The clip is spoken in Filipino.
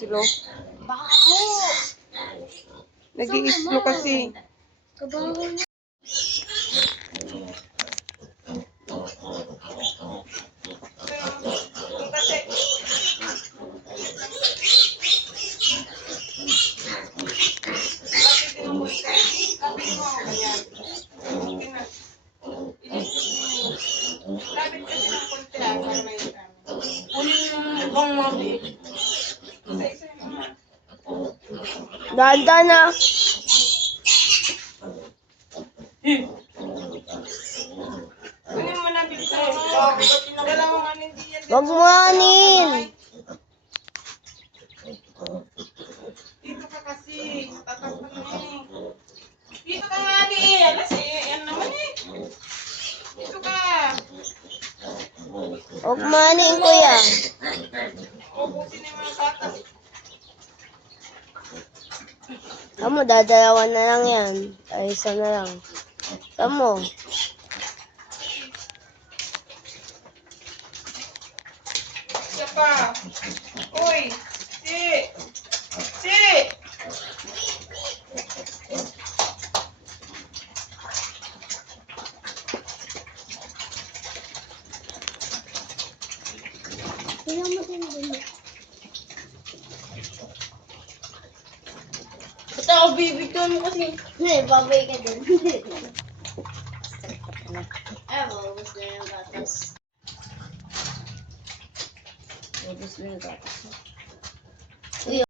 nag-i-slow. Baho! Nag-i-slow kasi. Kabaho niya. Danda na. Wag mo anin. Dito ka kasi. Tatas ka na eh. Dito ka nga eh. Alas eh. Yan naman eh. Dito ka. Wag mo anin, kuya. Ubusin na yung mga patas. Tamo, dadalawan na lang yan. Ay, isa na lang. Tamo. Isa pa. Uy. Si. Si. Tingnan mo din din. Ba't ako bibigyan mo kasi? Babay ka din. Ay, mabubos na yung gatas. Mabubos na yung gatas.